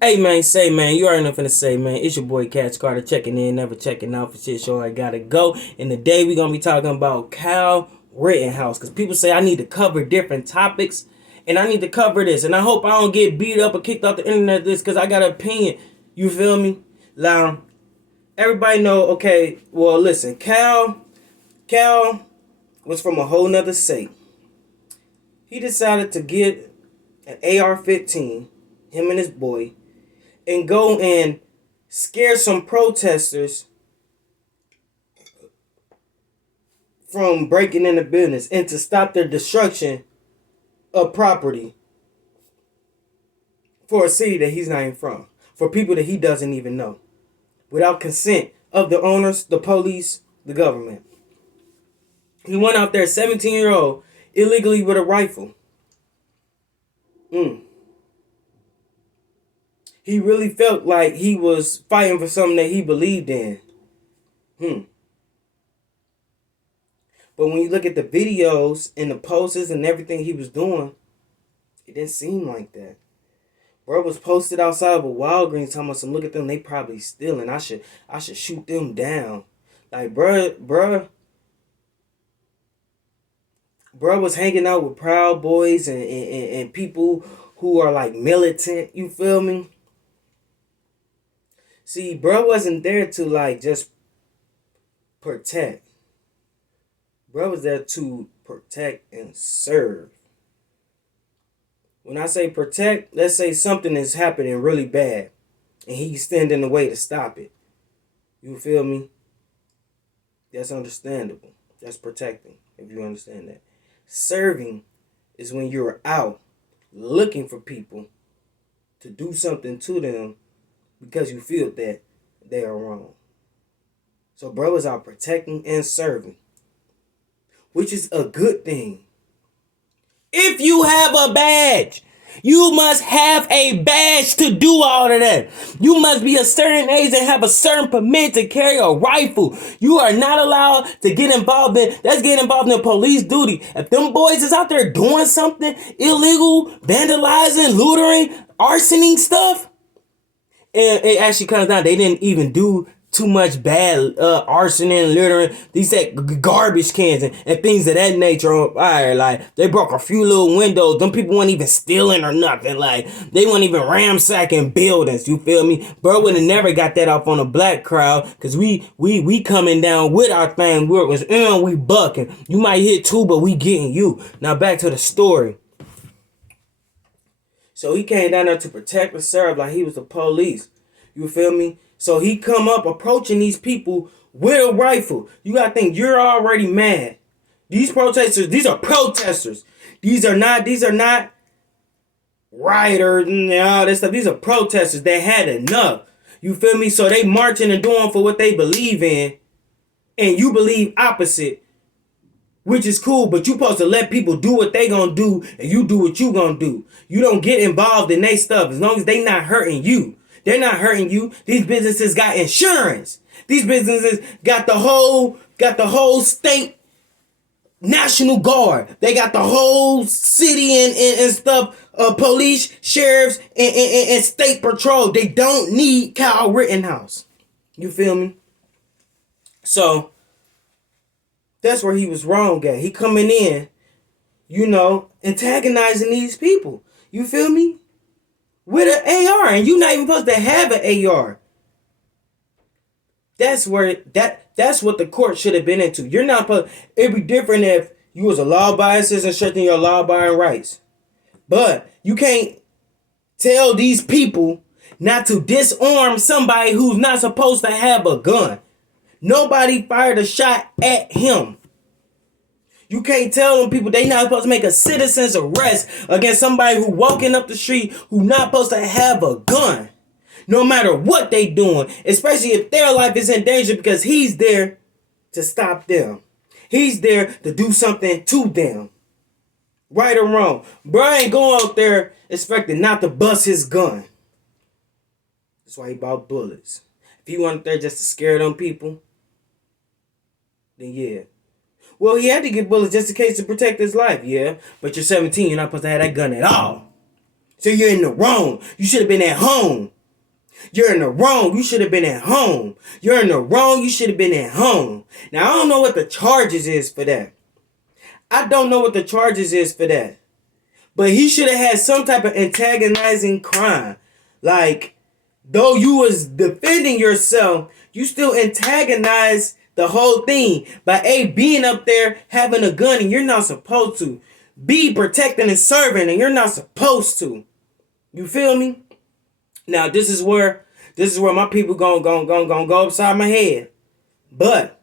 Hey man, say man, you already know finna say man. It's your boy Catch Carter checking in, never checking out for shit. Show I gotta go. And today we gonna be talking about Kyle Rittenhouse, cause people say I need to cover different topics, and I need to cover this. And I hope I don't get beat up or kicked off the internet this, cause I got an opinion. You feel me? Now everybody know. Okay, well listen, Cal was from a whole nother state. He decided to get an AR-15, him and his boy, and go and scare some protesters from breaking into business and to stop their destruction of property for a city that he's not even from, for people that he doesn't even know, without consent of the owners, the police, the government. He went out there, 17-year-old, illegally with a rifle. He really felt like he was fighting for something that he believed in. But when you look at the videos and the posters and everything he was doing, it didn't seem like that. Bro was posted outside of a Walgreens talking about some, look at them, they probably stealing. I should shoot them down. Like bruh was hanging out with Proud Boys and people who are like militant, you feel me? See, bro wasn't there to like just protect. Bro was there to protect and serve. When I say protect, let's say something is happening really bad and he's standing in the way to stop it. You feel me? That's understandable. That's protecting, if you understand that. Serving is when you're out looking for people to do something to them because you feel that they are wrong. So bro was out protecting and serving, which is a good thing. If you have a badge, you must have a badge to do all of that. You must be a certain age and have a certain permit to carry a rifle. You are not allowed to get involved in, that's getting involved in police duty. If them boys is out there doing something illegal, vandalizing, lootering, arsoning stuff, and it actually comes down, they didn't even do too much bad arson and littering. These garbage cans and things of that nature on fire. Like, they broke a few little windows. Them people weren't even stealing or nothing. Like, they weren't even ransacking buildings. You feel me? Bro would have never got that off on a black crowd, because we coming down with our thing. We bucking. You might hit two, but we getting you. Now back to the story. So he came down there to protect and serve like he was the police. You feel me? So he come up approaching these people with a rifle. You gotta think, you're already mad. These protesters, these are protesters. These are not rioters and all this stuff. These are protesters that had enough. You feel me? So they marching and doing for what they believe in. And you believe opposite. Which is cool, but you supposed to let people do what they gonna do, and you do what you gonna do. You don't get involved in their stuff as long as they not hurting you. They're not hurting you. These businesses got insurance. These businesses got the whole state National Guard. They got the whole city and stuff, police, sheriffs, and state patrol. They don't need Kyle Rittenhouse. You feel me? So that's where he was wrong at. He coming in, antagonizing these people. You feel me? With an AR, and you not even supposed to have an AR. That's what the court should have been into. You're not supposed. It'd be different if you was a law-abiding citizen strengthening your law-abiding rights. But you can't tell these people not to disarm somebody who's not supposed to have a gun. Nobody fired a shot at him. You can't tell them people they not supposed to make a citizen's arrest against somebody who walking up the street who not supposed to have a gun. No matter what they doing, especially if their life is in danger, because he's there to stop them. He's there to do something to them. Right or wrong. Bro ain't going out there expecting not to bust his gun. That's why he bought bullets. If he went there just to scare them people, then yeah. Well, he had to get bullets just in case to protect his life, yeah. But you're 17, you're not supposed to have that gun at all. So you're in the wrong. You should have been at home. You're in the wrong. You should have been at home. You're in the wrong. You should have been at home. Now, I don't know what the charges is for that. I don't know what the charges is for that. But he should have had some type of antagonizing crime. Like, though you was defending yourself, you still antagonize the whole thing by being up there having a gun and you're not supposed to. Be protecting and serving and you're not supposed to. You feel me? Now this is where my people gonna go upside my head. But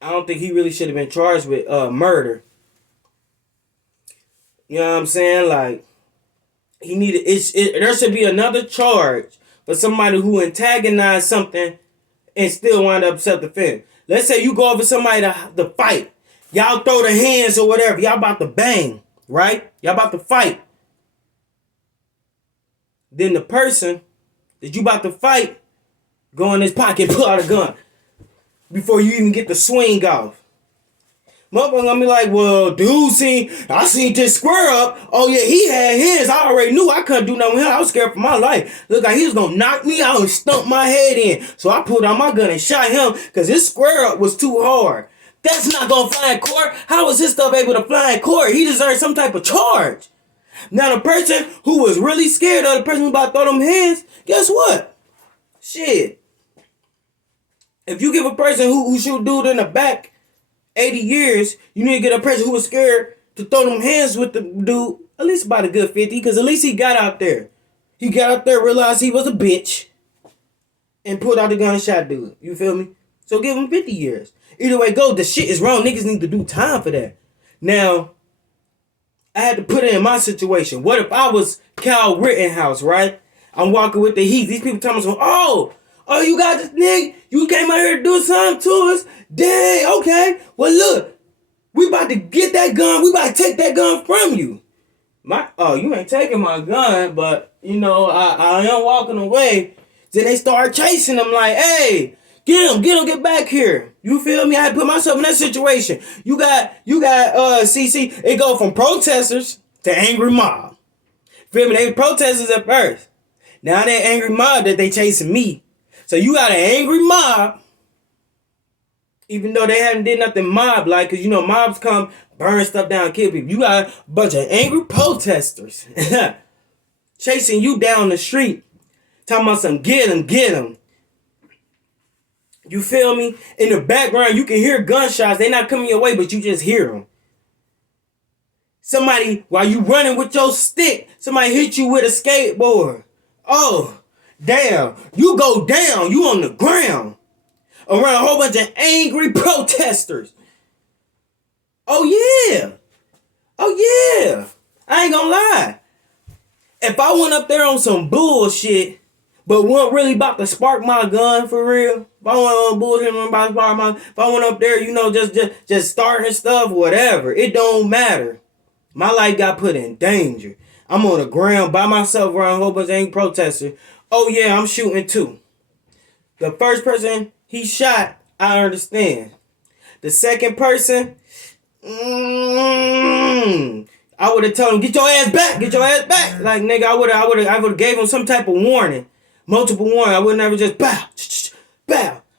I don't think he really should have been charged with murder. You know what I'm saying? Like, he needed there should be another charge for somebody who antagonized something and still wind up self-defense. Let's say you go over somebody to fight. Y'all throw the hands or whatever. Y'all about to bang, right? Y'all about to fight. Then the person that you about to fight go in his pocket, pull out a gun before you even get the swing off. Motherfucker gonna be like, well, dude, I seen this square up. Oh yeah, he had his. I already knew I couldn't do nothing with him. I was scared for my life. Look like he was gonna knock me out and stump my head in. So I pulled out my gun and shot him because his square up was too hard. That's not gonna fly in court. How was his stuff able to fly in court? He deserves some type of charge. Now the person who was really scared of the person who about to throw them hands, guess what? Shit. If you give a person who shoot dude in the back 80 years, you need to get a person who was scared to throw them hands with the dude at least about a good 50, because at least he got out there. He got out there, realized he was a bitch, and pulled out the gun and shot dude. You feel me? So give him 50 years. Either way go, the shit is wrong. Niggas need to do time for that. Now, I had to put it in my situation. What if I was Cal Rittenhouse, right? I'm walking with the heat. These people telling me, oh, you got this nigga? You came out here to do something to us? Dang, okay. Well, look, we about to get that gun. We about to take that gun from you. You ain't taking my gun, but, I am walking away. Then they start chasing them like, hey, get him, get back here. You feel me? I had to put myself in that situation. You got CC, it go from protesters to angry mob. Feel me? They protesters at first. Now they angry mob that they chasing me. So you got an angry mob, even though they haven't did nothing mob-like, because, mobs come, burn stuff down, kill people. You got a bunch of angry protesters chasing you down the street, talking about some get him. You feel me? In the background, you can hear gunshots. They not coming your way, but you just hear them. Somebody, while you running with your stick, somebody hit you with a skateboard. Oh, damn. You go down. You on the ground. Around a whole bunch of angry protesters. Oh, yeah. I ain't gonna lie. If I went up there on some bullshit, but wasn't really about to spark my gun for real, if I went on bullshit, if I went up there, just starting stuff, whatever, it don't matter. My life got put in danger. I'm on the ground by myself around a whole bunch of angry protesters. Oh, yeah, I'm shooting too. The first person he shot, I understand. The second person, I would have told him, get your ass back. Like, nigga, I would have gave him some type of warning. Multiple warning. I would never just bow.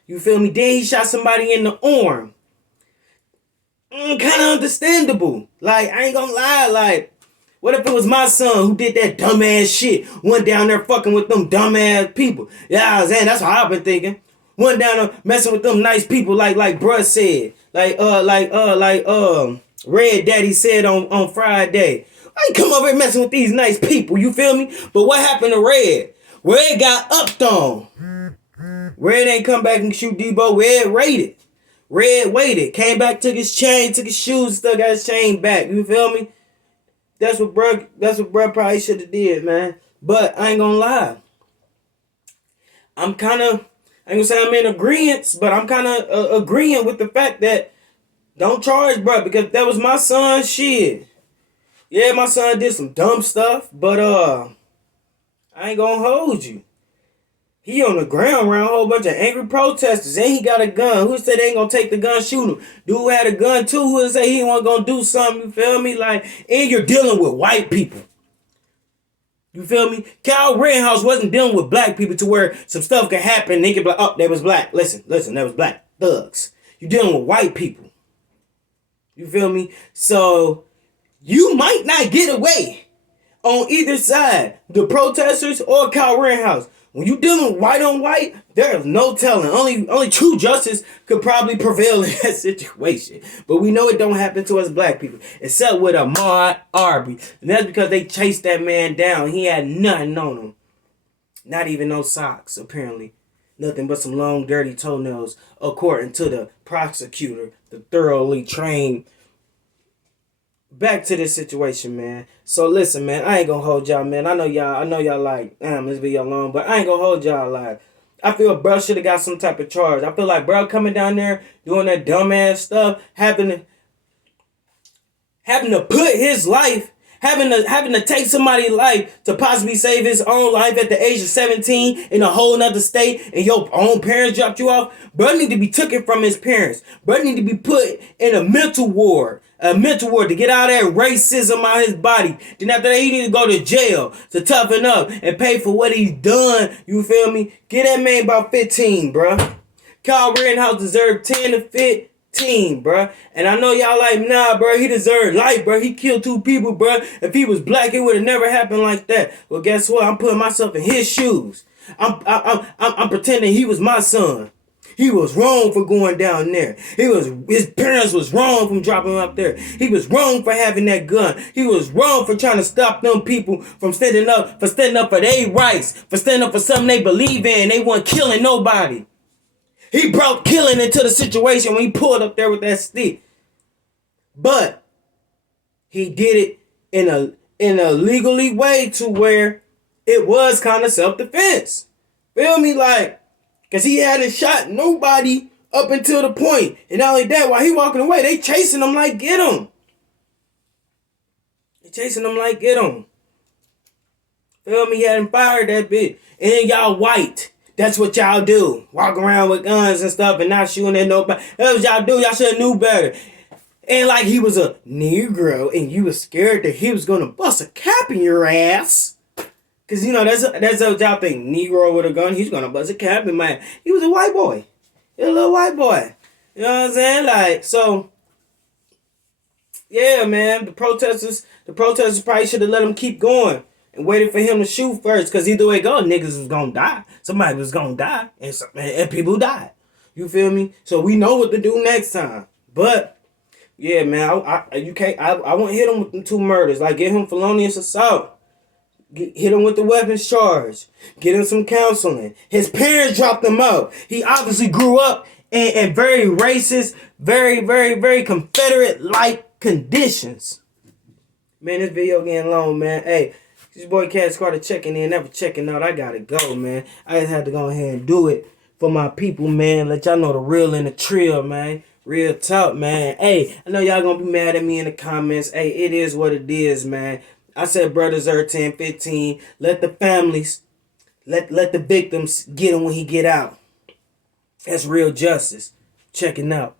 You feel me? Then he shot somebody in the arm. Kind of understandable. Like, I ain't gonna lie. Like, what if it was my son who did that dumbass shit? Went down there fucking with them dumbass people. Yeah, I'm saying, that's what I've been thinking. Went down there messing with them nice people, like bruh said. Red Daddy said on Friday. I ain't come over here messing with these nice people, you feel me? But what happened to Red? Red got upped on. Red ain't come back and shoot Debo. Red waited. Came back, took his chain, took his shoes, still got his chain back. You feel me? That's what bruh probably should have did, man. But I ain't gonna lie. I ain't gonna say I'm in agreement, but I'm kind of agreeing with the fact that don't charge, bruh, because that was my son's shit. Yeah, my son did some dumb stuff, but I ain't gonna hold you. He on the ground around a whole bunch of angry protesters. And he got a gun. Who said they ain't gonna take the gun, shoot him? Dude had a gun too. Who say he wasn't gonna do something? You feel me? Like, and you're dealing with white people. You feel me? Kyle Rittenhouse wasn't dealing with black people to where some stuff could happen and they could be like, oh, that was black. Listen, that was black. Thugs. You're dealing with white people. You feel me? So, you might not get away on either side. The protesters or Kyle Rittenhouse. When you dealing white on white, there's no telling. Only true justice could probably prevail in that situation. But we know it don't happen to us black people. Except with Ahmaud Arbery. And that's because they chased that man down. He had nothing on him. Not even no socks, apparently. Nothing but some long, dirty toenails, according to the prosecutor, the thoroughly trained. Back to this situation, man. So listen, man, I ain't gonna hold y'all, man. I know y'all like, damn, this video long, but I ain't gonna hold y'all like. I feel bro should have got some type of charge. I feel like bro coming down there doing that dumbass stuff, having to put his life, having to take somebody's life to possibly save his own life at the age of 17 in a whole nother state, and your own parents dropped you off. Bro need to be taken from his parents. Bro need to be put in a mental ward. A mental ward to get all that racism out of his body. Then after that, he need to go to jail to toughen up and pay for what he's done. You feel me? Get that man about 15, bruh. Kyle Rittenhouse deserved 10 to 15, bruh. And I know y'all like, nah, bruh, he deserved life, bruh. He killed 2 people, bruh. If he was black, it would have never happened like that. Well, guess what? I'm putting myself in his shoes. I'm pretending he was my son. He was wrong for going down there. His parents was wrong from dropping him up there. He was wrong for having that gun. He was wrong for trying to stop them people from standing up for their rights, for standing up for something they believe in. They weren't killing nobody. He brought killing into the situation when he pulled up there with that stick. But he did it in a legally way to where it was kind of self-defense. Feel me? Like, because he hadn't shot nobody up until the point. And not only that, while he walking away, they chasing him like, get him. They chasing him like, get him. Feel me? He hadn't fired that bitch. And then y'all white. That's what y'all do. Walk around with guns and stuff and not shooting at nobody. That's what y'all do. Y'all should have knew better. And like he was a Negro and you was scared that he was going to bust a cap in your ass. Because, you know, that's what y'all think. Negro with a gun, he's going to bust a cap in my... He was a white boy. He was a little white boy. You know what I'm saying? Like, so... Yeah, man. The protesters probably should have let him keep going. And waited for him to shoot first. Because either way it go, niggas was going to die. Somebody was going to die. And people died. You feel me? So we know what to do next time. But... Yeah, man. I won't hit him with them 2 murders. Like, get him felonious assault. Hit him with the weapons charge. Get him some counseling. His parents dropped him out. He obviously grew up in very racist, very, very, very Confederate-like conditions. Man, this video getting long, man. Hey, this boy Cat Carter checking in, never checking out. I gotta go, man. I just had to go ahead and do it for my people, man. Let y'all know the real and the trill, man. Real talk, man. Hey, I know y'all gonna be mad at me in the comments. Hey, it is what it is, man. I said brothers are 10, 15. Let the families, let the victims get him when he get out. That's real justice. Checking out.